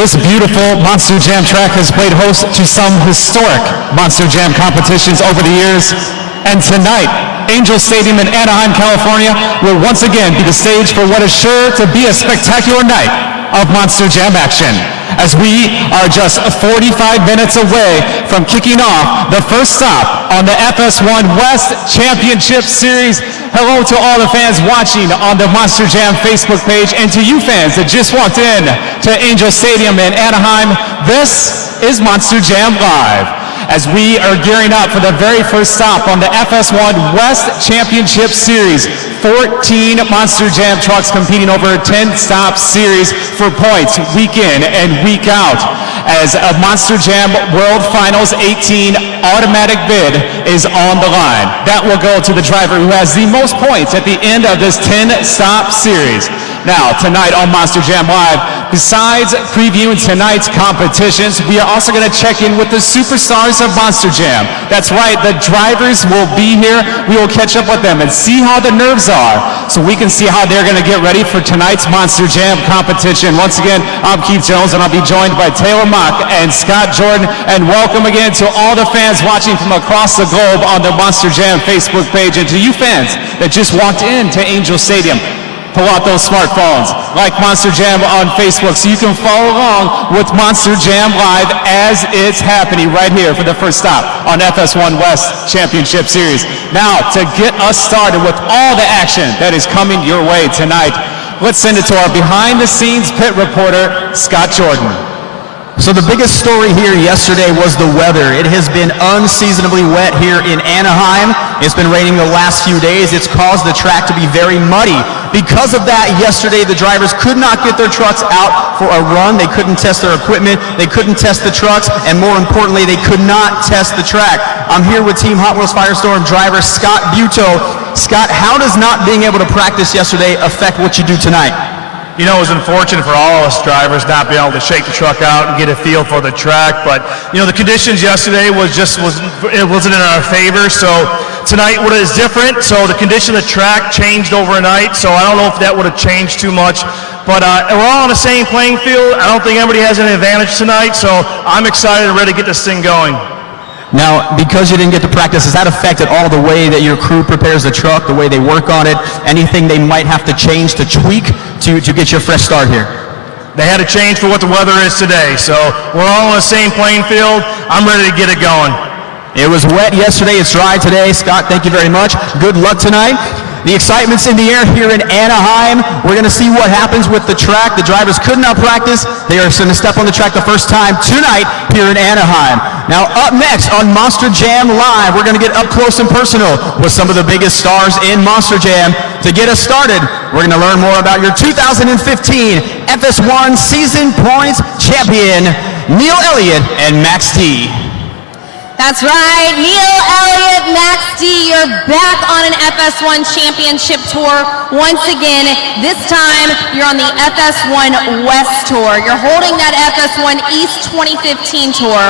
This beautiful Monster Jam track has played host to some historic Monster Jam competitions over the years, and tonight, Angel Stadium in Anaheim, California will once again be the stage for what is sure to be a spectacular night of Monster Jam action. As we are just 45 minutes away from kicking off the first stop on the FS1 West Championship Series. Hello to all the fans watching on the Monster Jam Facebook page, and to you fans that just walked in to Angel Stadium in Anaheim. This is Monster Jam Live, as we are gearing up for the very first stop on the FS1 West Championship Series. 14 Monster Jam trucks competing over a 10-stop series for points week in and week out, as a Monster Jam World Finals 18 automatic bid is on the line. That will go to the driver who has the most points at the end of this 10-stop series. Now, tonight on Monster Jam Live, besides previewing tonight's competitions, we are also going to check in with the superstars of Monster Jam. That's right, the drivers will be here. We will catch up with them and see how the nerves are, so we can see how they're going to get ready for tonight's Monster Jam competition. Once again, I'm Keith Jones, and I'll be joined by Taylor Mock and Scott Jordan. And welcome again to all the fans watching from across the globe on the Monster Jam Facebook page, and to you fans that just walked into Angel Stadium. Pull out those smartphones, like Monster Jam on Facebook, so you can follow along with Monster Jam Live as it's happening right here for the first stop on FS1 West Championship Series. Now, to get us started with all the action that is coming your way tonight, let's send it to our behind-the-scenes pit reporter, Scott Jordan. So the biggest story here yesterday was the weather. It has been unseasonably wet here in Anaheim. It's been raining the last few days. It's caused the track to be very muddy. Because of that, yesterday the drivers could not get their trucks out for a run. They couldn't test their equipment. They couldn't test the trucks. And more importantly, they could not test the track. I'm here with Team Hot Wheels Firestorm driver Scott Butoh. Scott, how does not being able to practice yesterday affect what you do tonight? You know, it was unfortunate for all of us drivers not being able to shake the truck out and get a feel for the track. But, you know, the conditions yesterday it wasn't in our favor. So tonight what is different. So the condition of the track changed overnight. So I don't know if that would have changed too much. But we're all on the same playing field. I don't think anybody has an advantage tonight. So I'm excited and ready to get this thing going. Now, because you didn't get to practice, has that affected all the way that your crew prepares the truck, the way they work on it? Anything they might have to change, to tweak, to get you a fresh start here? They had to change for what the weather is today. So we're all on the same playing field. I'm ready to get it going. It was wet yesterday. It's dry today. Scott, thank you very much. Good luck tonight. The excitement's in the air here in Anaheim. We're going to see what happens with the track. The drivers could not practice. They are going to step on the track the first time tonight here in Anaheim. Now, up next on Monster Jam Live, we're going to get up close and personal with some of the biggest stars in Monster Jam. To get us started, we're going to learn more about your 2015 FS1 Season Points Champion, Neil Elliott and Max D. That's right, Neil Elliott, Max D, you're back on an FS1 Championship Tour once again. This time, you're on the FS1 West Tour. You're holding that FS1 East 2015 Tour.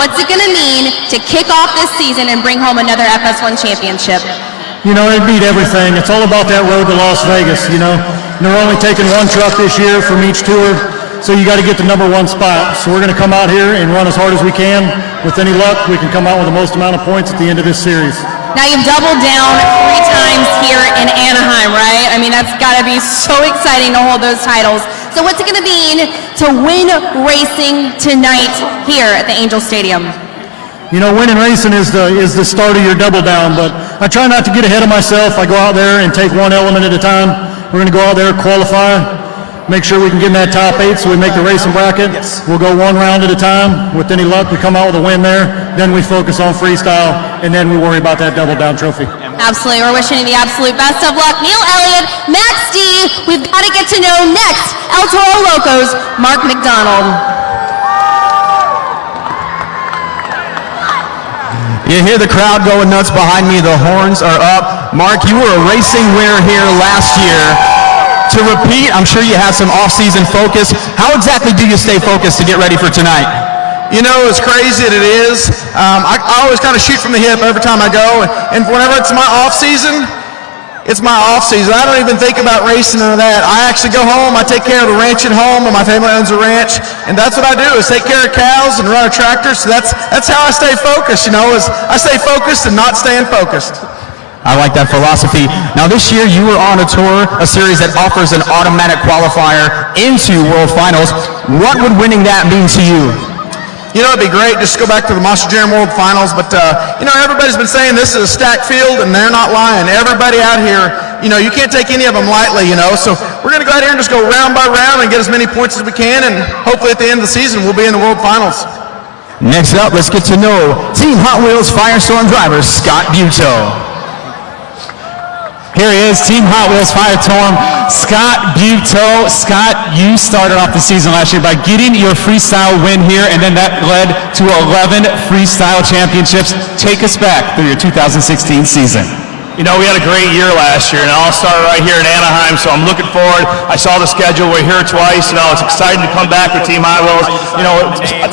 What's it gonna mean to kick off this season and bring home another FS1 Championship? You know, it beat everything. It's all about that road to Las Vegas, you know. And they're only taking one truck this year from each tour. So you got to get the #1 spot. So we're going to come out here and run as hard as we can. With any luck, we can come out with the most amount of points at the end of this series. Now you've doubled down 3 times here in Anaheim, right? I mean, that's got to be so exciting to hold those titles. So what's it going to mean to win racing tonight here at the Angel Stadium? You know, winning racing is the start of your double down, but I try not to get ahead of myself. I go out there and take one element at a time. We're going to go out there, qualify, make sure we can get in that top 8 so we make the racing bracket. We'll go one round at a time. With any luck, we come out with a win there. Then we focus on freestyle, and then we worry about that double down trophy. Absolutely. We're wishing you the absolute best of luck. Neil Elliott, Max D, we've got to get to know next El Toro Loco's Mark McDonald. You hear the crowd going nuts behind me. The horns are up. Mark, you were a racing winner here last year. To repeat, I'm sure you had some off-season focus. How exactly do you stay focused to get ready for tonight? You know, as crazy as it is, I always kind of shoot from the hip every time I go. And whenever it's my off-season, It's my off season. I don't even think about racing or that. I actually go home, I take care of the ranch at home, and my family owns a ranch, and that's what I do, is take care of cows and run a tractor. So that's how I stay focused, is I stay focused and not staying focused. I like that philosophy. Now this year you were on a tour, a series that offers an automatic qualifier into World Finals. What would winning that mean to you? It'd be great just to go back to the Monster Jam World Finals, but, everybody's been saying this is a stacked field, and they're not lying. Everybody out here, you can't take any of them lightly, so we're going to go out here and just go round by round and get as many points as we can, and hopefully at the end of the season we'll be in the World Finals. Next up, let's get to know Team Hot Wheels Firestorm driver Scott Butoh. Here he is, Team Hot Wheels Firestorm, Scott Butoh. Scott, you started off the season last year by getting your freestyle win here, and then that led to 11 freestyle championships. Take us back through your 2016 season. We had a great year last year, and it all started right here in Anaheim, so I'm looking forward. I saw the schedule. We're here twice. It's exciting to come back with Team Hot Wheels.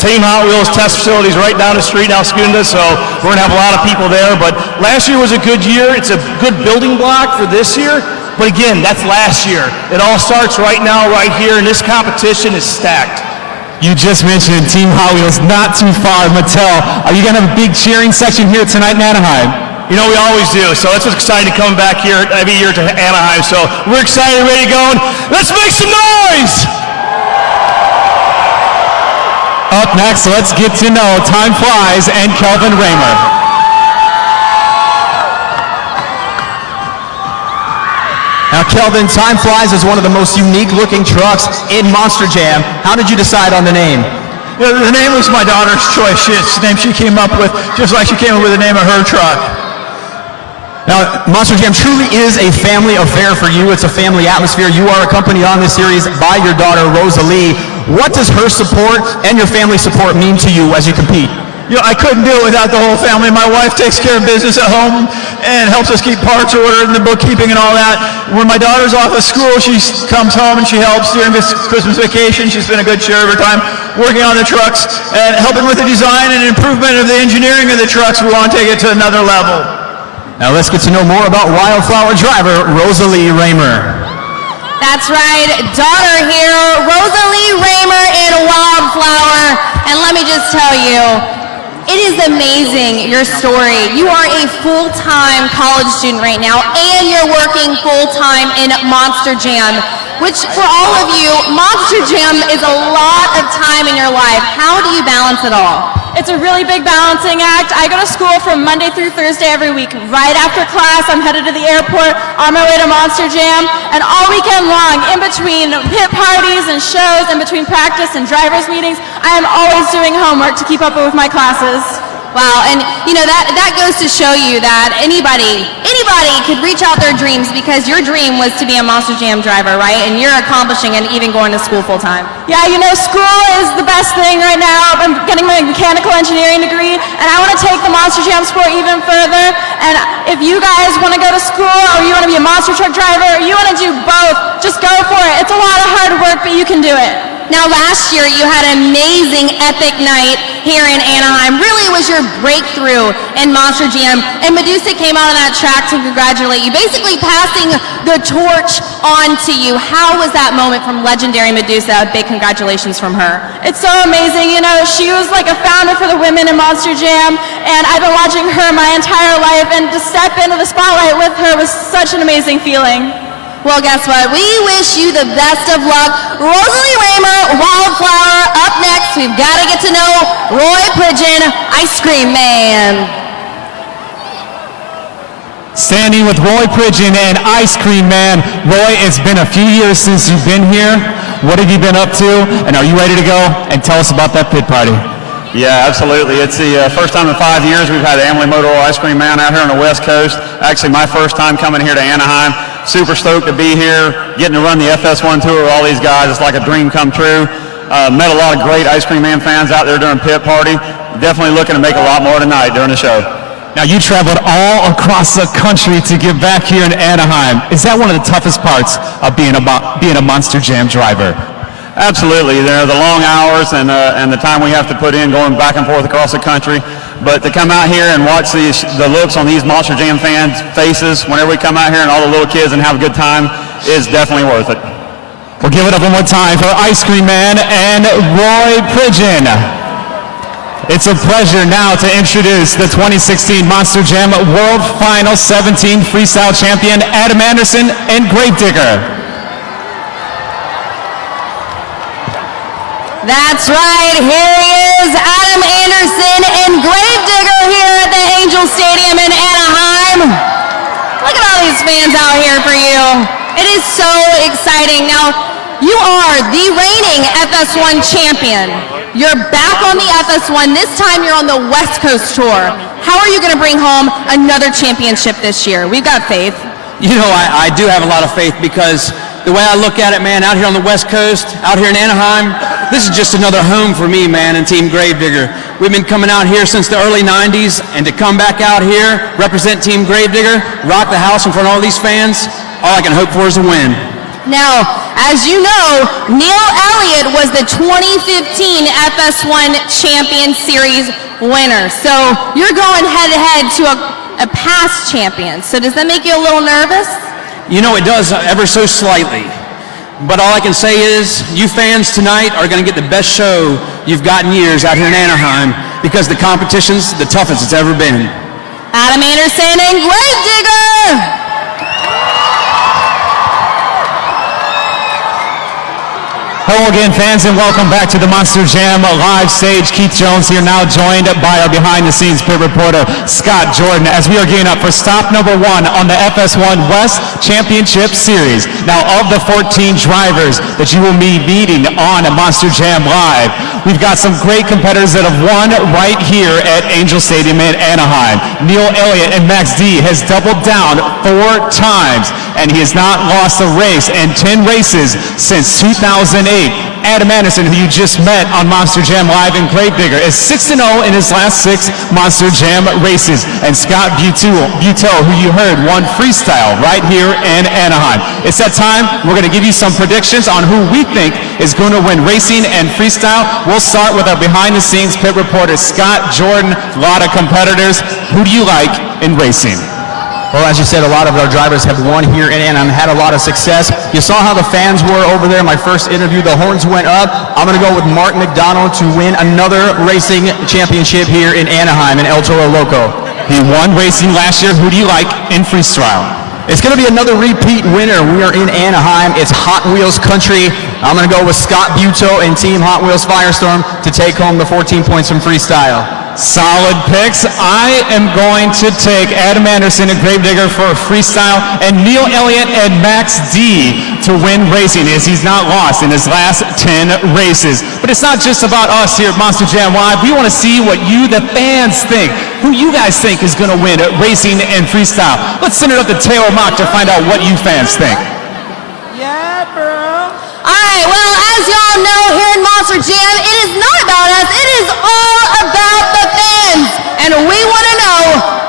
Team Hot Wheels test facilities right down the street in Alskunda, so we're going to have a lot of people there. But last year was a good year. It's a good building block for this year. But again, that's last year. It all starts right now, right here, and this competition is stacked. You just mentioned Team Hot Wheels not too far, Mattel. Are you going to have a big cheering section here tonight in Anaheim? We always do, so that's what's exciting to come back here every year to Anaheim. So we're excited, ready to go, and let's make some noise! Up next, let's get to know Time Flies and Kelvin Raymer. Now, Kelvin, Time Flies is one of the most unique-looking trucks in Monster Jam. How did you decide on the name? The name was my daughter's choice. It's the name she came up with, just like she came up with the name of her truck. Now, Monster Jam truly is a family affair for you. It's a family atmosphere. You are accompanied on this series by your daughter, Rosalie. What does her support and your family support mean to you as you compete? I couldn't do it without the whole family. My wife takes care of business at home and helps us keep parts ordered and the bookkeeping and all that. When my daughter's off of school, she comes home and she helps during this Christmas vacation. She's been a good share of her time working on the trucks and helping with the design and improvement of the engineering of the trucks. We want to take it to another level. Now let's get to know more about Wildflower driver Rosalie Raymer. That's right, daughter here, Rosalie Raymer in Wildflower. And let me just tell you, it is amazing, your story. You are a full-time college student right now, and you're working full-time in Monster Jam, which for all of you, Monster Jam is a lot of time in your life. How do you balance it all? It's a really big balancing act. I go to school from Monday through Thursday every week. Right after class, I'm headed to the airport on my way to Monster Jam. And all weekend long, in between pit parties and shows, in between practice and drivers' meetings, I am always doing homework to keep up with my classes. Wow, and that goes to show you that anybody could reach out their dreams, because your dream was to be a Monster Jam driver, right? And you're accomplishing and even going to school full time. Yeah, school is the best thing right now. I'm getting my mechanical engineering degree, and I want to take the Monster Jam sport even further. And if you guys want to go to school, or you want to be a monster truck driver, or you want to do both, just go for it. It's a lot of hard work, but you can do it. Now, last year you had an amazing, epic night here in Anaheim. Really was your breakthrough in Monster Jam, and Medusa came out on that track to congratulate you, basically passing the torch on to you. How was that moment from legendary Medusa? A big congratulations from her. It's so amazing. She was like a founder for the women in Monster Jam, and I've been watching her my entire life, and to step into the spotlight with her was such an amazing feeling. Well, guess what? We wish you the best of luck. Rosalie Raymer, Wildflower. Up next, we've got to get to know Roy Pridgeon, Ice Cream Man. Standing with Roy Pridgeon and Ice Cream Man. Roy, it's been a few years since you've been here. What have you been up to, and are you ready to go? And tell us about that pit party. Yeah, absolutely. It's the first time in 5 years we've had Amalie Motor Ice Cream Man out here on the West Coast. Actually, my first time coming here to Anaheim. Super stoked to be here, getting to run the FS1 tour with all these guys. It's like a dream come true. Met a lot of great Ice Cream Man fans out there during pit party. Definitely looking to make a lot more tonight during the show. Now, you traveled all across the country to get back here in Anaheim. Is that one of the toughest parts of being a Monster Jam driver? Absolutely. The long hours and the time we have to put in going back and forth across the country. But to come out here and watch the looks on these Monster Jam fans' faces whenever we come out here and all the little kids and have a good time is definitely worth it. We'll give it up one more time for Ice Cream Man and Roy Pridgeon. It's a pleasure now to introduce the 2016 Monster Jam World Final 17 Freestyle Champion Adam Anderson and Gravedigger. That's right, here he is, Adam Anderson and Gravedigger here at the Angel Stadium in Anaheim. Look at all these fans out here for you. It is so exciting. Now, you are the reigning FS1 champion. You're back on the FS1. This time you're on the West Coast tour. How are you going to bring home another championship this year? We've got faith. You know, I do have a lot of faith because the way I look at it, man, out here on the West Coast, out here in Anaheim, this is just another home for me, man, and Team Gravedigger. We've been coming out here since the early 90s, and to come back out here, represent Team Gravedigger, rock the house in front of all these fans, all I can hope for is a win. Now, as you know, Neil Elliott was the 2015 FS1 Champion Series winner. So you're going head-to-head to a past champion. So does that make you a little nervous? You know, it does ever so slightly. But all I can say is, you fans tonight are going to get the best show you've got in years out here in Anaheim because the competition's the toughest it's ever been. Adam Anderson and Gravedigger! Hello again, fans, and welcome back to the Monster Jam live stage. Keith Jones here, now joined by our behind-the-scenes pit reporter, Scott Jordan, as we are gearing up for stop number 1 on the FS1 West Championship Series. Now, of the 14 drivers that you will be meeting on Monster Jam Live, we've got some great competitors that have won right here at Angel Stadium in Anaheim. Neil Elliott and Max D has doubled down 4 times, and he has not lost a race in 10 races since 2008. Adam Anderson, who you just met on Monster Jam Live in Gravedigger, is 6-0 in his last 6 Monster Jam races. And Scott Butoh, who you heard, won freestyle right here in Anaheim. It's that time. We're going to give you some predictions on who we think is going to win racing and freestyle. We'll start with our behind-the-scenes pit reporter, Scott Jordan. A lot of competitors. Who do you like in racing? Well, as you said, a lot of our drivers have won here in Anaheim, had a lot of success. You saw how the fans were over there in my first interview. The horns went up. I'm going to go with Mark McDonald to win another racing championship here in Anaheim in El Toro Loco. He won racing last year. Who do you like in freestyle? It's going to be another repeat winner. We are in Anaheim. It's Hot Wheels country. I'm going to go with Scott Butoh and Team Hot Wheels Firestorm to take home the 14 points from freestyle. Solid picks. I am going to take Adam Anderson and Gravedigger for freestyle and Neil Elliott and Max D to win racing, as he's not lost in his last 10 races. But it's not just about us here at Monster Jam Live. We want to see what you, the fans, think. Who you guys think is going to win racing and freestyle. Let's send it up to Taylor Mock to find out what you fans think. Yeah, bro. All right, well, as y'all know, here in Monster Jam, it is not about us. It is all about the fans. And we want to know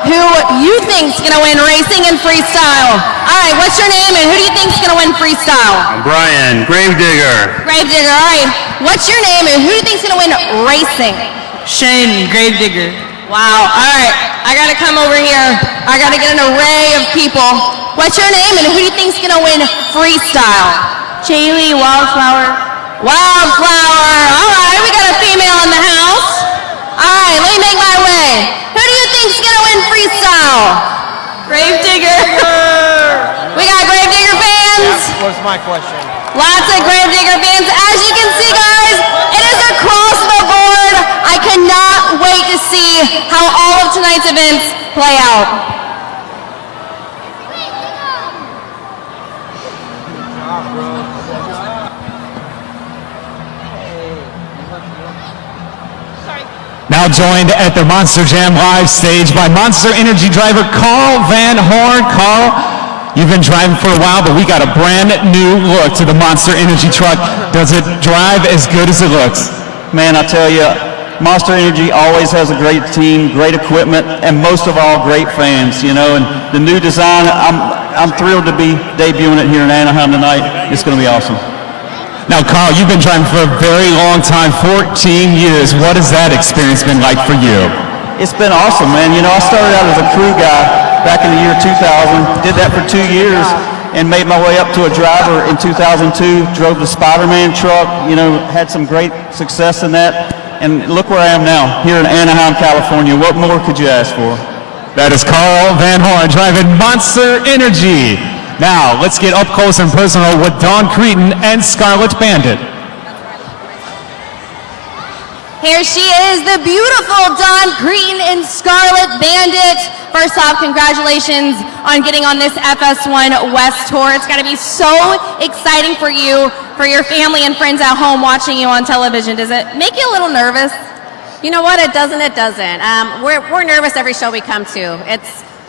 who you think's going to win racing and freestyle. All right, what's your name and who do you think's going to win freestyle? I'm Brian, Gravedigger. Gravedigger, all right. What's your name and who do you think's going to win racing? Shane, Gravedigger. Wow, all right. I got to come over here. I got to get an array of people. What's your name and who do you think's going to win freestyle? Jaylee, Wildflower. Wildflower. All right, we got a female in the house. All right, let me make my way. Who do you think's going to win freestyle? Gravedigger. We got Gravedigger fans. That was my question. Lots of Gravedigger fans. As you can see, guys, it is across the board. I cannot wait to see how all of tonight's events play out. Now joined at the Monster Jam Live stage by Monster Energy driver Carl Van Horn. Carl, you've been driving for a while, but we got a brand new look to the Monster Energy truck. Does it drive as good as it looks? Man, I tell you, Monster Energy always has a great team, great equipment, and most of all, great fans, you know, and the new design, I'm thrilled to be debuting it here in Anaheim tonight. It's going to be awesome. Now, Carl, you've been driving for a very long time, 14 years. What has that experience been like for you? It's been awesome, man. You know, I started out as a crew guy back in the year 2000, did that for 2 years, and made my way up to a driver in 2002, drove the Spider-Man truck, you know, had some great success in that, and look where I am now, here in Anaheim, California. What more could you ask for? That is Carl Van Horn driving Monster Energy. Now, let's get up close and personal with Dawn Creighton and Scarlet Bandit. Here she is, the beautiful Dawn Creighton and Scarlet Bandit. First off, congratulations on getting on this FS1 West Tour. It's got to be so exciting for you, for your family and friends at home watching you on television. Does it make you a little nervous? You know what? It doesn't. It doesn't. We're nervous every show we come to.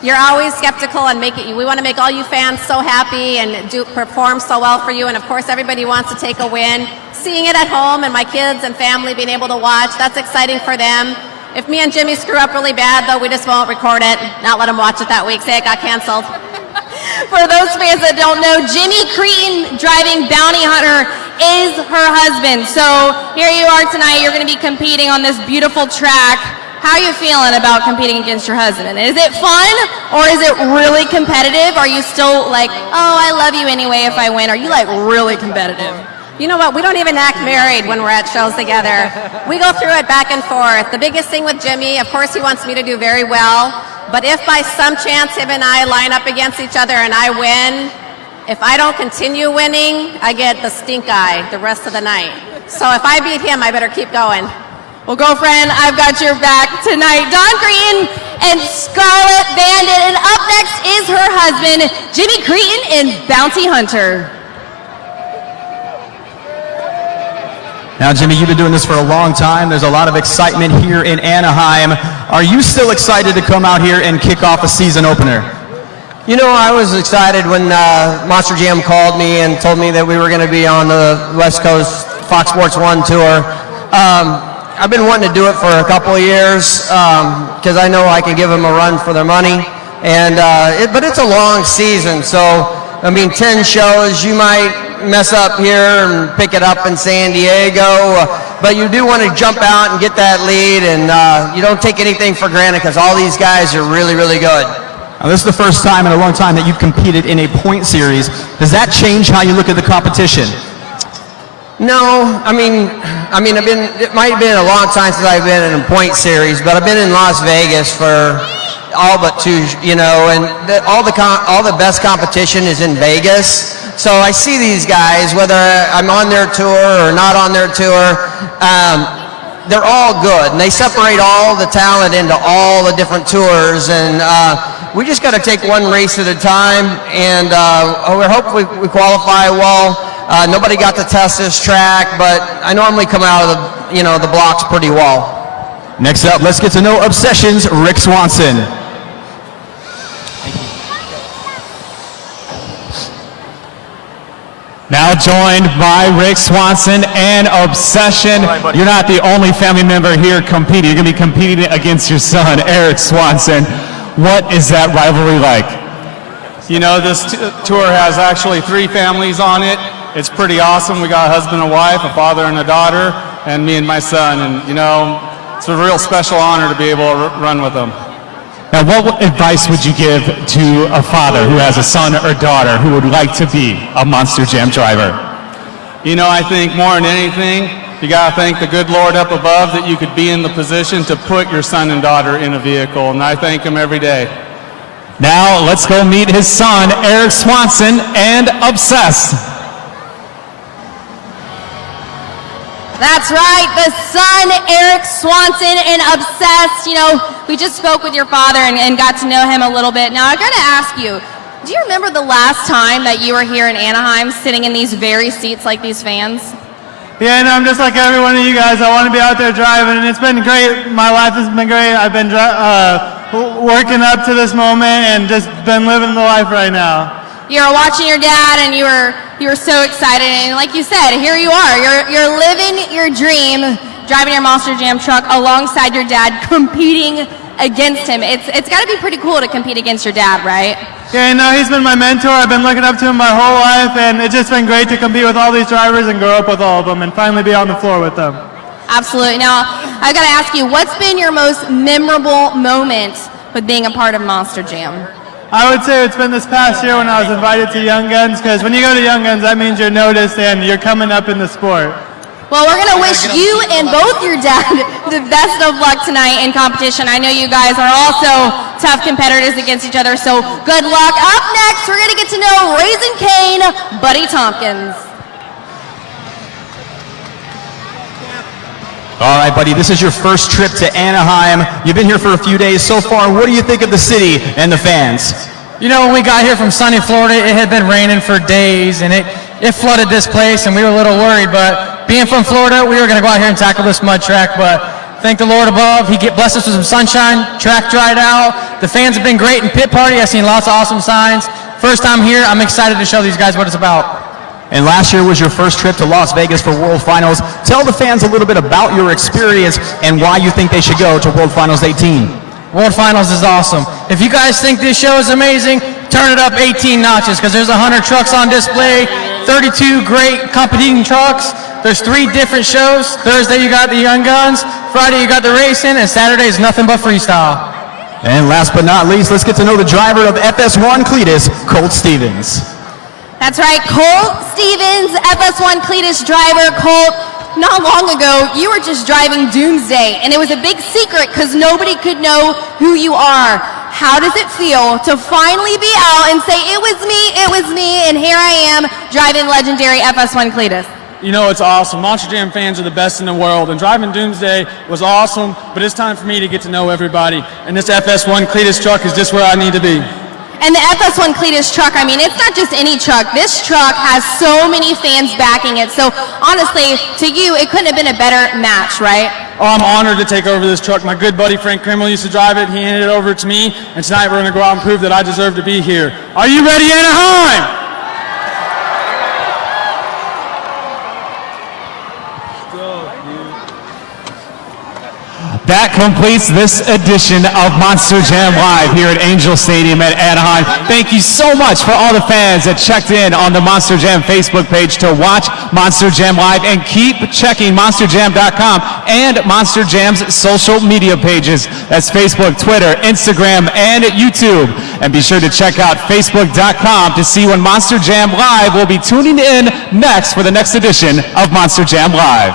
You're always skeptical and we want to make all you fans so happy and perform so well for you. And of course, everybody wants to take a win. Seeing it at home and my kids and family being able to watch, that's exciting for them. If me and Jimmy screw up really bad, though, we just won't record it, not let them watch it that week, say it got canceled. For those fans that don't know, Jimmy Creighton driving Bounty Hunter is her husband. So here you are tonight, you're going to be competing on this beautiful track. How are you feeling about competing against your husband? Is it fun or is it really competitive? Are you still like, oh, I love you anyway if I win? Are you like really competitive? You know what? We don't even act married when we're at shows together. We go through it back and forth. The biggest thing with Jimmy, of course, he wants me to do very well. But if by some chance him and I line up against each other and I win, if I don't continue winning, I get the stink eye the rest of the night. So if I beat him, I better keep going. Well, girlfriend, I've got your back tonight. Dawn Creighton and Scarlet Bandit. And up next is her husband, Jimmy Creighton and Bounty Hunter. Now, Jimmy, you've been doing this for a long time. There's a lot of excitement here in Anaheim. Are you still excited to come out here and kick off a season opener? You know, I was excited when Monster Jam called me and told me that we were going to be on the West Coast Fox Sports 1 tour. I've been wanting to do it for a couple of years because I know I can give them a run for their money. And but it's a long season, so I mean, 10 shows, you might mess up here and pick it up in San Diego, but you do want to jump out and get that lead, and you don't take anything for granted because all these guys are really, really good. Now, this is the first time in a long time that you've competed in a point series. Does that change how you look at the competition? No, I mean, it might have been a long time since I've been in a point series, but I've been in Las Vegas for all but 2, you know, and all the best competition is in Vegas. So I see these guys, whether I'm on their tour or not on their tour, they're all good, and they separate all the talent into all the different tours, and we just got to take one race at a time, and we hope we qualify well. Nobody got to test this track, but I normally come out of the blocks pretty well. Next up, let's get to know Obsession's Rick Swanson. Now joined by Rick Swanson and Obsession. You're not the only family member here competing. You're going to be competing against your son, Eric Swanson. What is that rivalry like? You know, this tour has actually 3 families on it. It's pretty awesome. We got a husband and wife, a father and a daughter, and me and my son. And, you know, it's a real special honor to be able to run with them. Now, what advice would you give to a father who has a son or daughter who would like to be a Monster Jam driver? You know, I think more than anything, you got to thank the good Lord up above that you could be in the position to put your son and daughter in a vehicle, and I thank him every day. Now, let's go meet his son, Eric Swanson, and Obsessed. That's right, the son, Eric Swanson, and Obsessed. You know, we just spoke with your father and got to know him a little bit. Now, I got to ask you, do you remember the last time that you were here in Anaheim sitting in these very seats like these fans? Yeah, and I'm just like every one of you guys. I want to be out there driving, and it's been great. My life has been great. I've been working up to this moment and just been living the life right now. You were watching your dad, and you were so excited, and like you said, here you are. You're living your dream, driving your Monster Jam truck alongside your dad, competing against him. It's got to be pretty cool to compete against your dad, right? Yeah, no, he's been my mentor. I've been looking up to him my whole life, and it's just been great to compete with all these drivers and grow up with all of them and finally be on the floor with them. Absolutely. Now, I got to ask you, what's been your most memorable moment with being a part of Monster Jam? I would say it's been this past year when I was invited to Young Guns, because when you go to Young Guns, that means you're noticed and you're coming up in the sport. Well, we're going to wish you and both your dad the best of luck tonight in competition. I know you guys are also tough competitors against each other, so good luck. Up next, we're going to get to know Raising Cane, Buddy Tompkins. All right, buddy, this is your first trip to Anaheim. You've been here for a few days so far. What do you think of the city and the fans? You know, when we got here from sunny Florida, it had been raining for days, and it flooded this place, and we were a little worried. But being from Florida, we were going to go out here and tackle this mud track. But thank the Lord above, He blessed us with some sunshine. Track dried out. The fans have been great in pit party. I've seen lots of awesome signs. First time here, I'm excited to show these guys what it's about. And last year was your first trip to Las Vegas for World Finals. Tell the fans a little bit about your experience and why you think they should go to World Finals 18. World Finals is awesome. If you guys think this show is amazing, turn it up 18 notches, because there's 100 trucks on display, 32 great competing trucks. There's 3 different shows. Thursday you got the Young Guns, Friday you got the racing, and Saturday is nothing but freestyle. And last but not least, let's get to know the driver of FS1 Cletus, Colt Stevens. That's right, Colt Stevens, FS1 Cletus driver. Colt, not long ago, you were just driving Doomsday, and it was a big secret because nobody could know who you are. How does it feel to finally be out and say, it was me, and here I am driving legendary FS1 Cletus? You know, it's awesome. Monster Jam fans are the best in the world, and driving Doomsday was awesome, but it's time for me to get to know everybody, and this FS1 Cletus truck is just where I need to be. And the FS1 Cletus truck, I mean, it's not just any truck. This truck has so many fans backing it. So honestly, to you, it couldn't have been a better match, right? Oh, I'm honored to take over this truck. My good buddy Frank Krimmel used to drive it. He handed it over to me, and tonight we're going to go out and prove that I deserve to be here. Are you ready, Anaheim? That completes this edition of Monster Jam Live here at Angel Stadium at Anaheim. Thank you so much for all the fans that checked in on the Monster Jam Facebook page to watch Monster Jam Live, and keep checking monsterjam.com and Monster Jam's social media pages. That's Facebook, Twitter, Instagram, and YouTube. And be sure to check out facebook.com to see when Monster Jam Live will be tuning in next for the next edition of Monster Jam Live.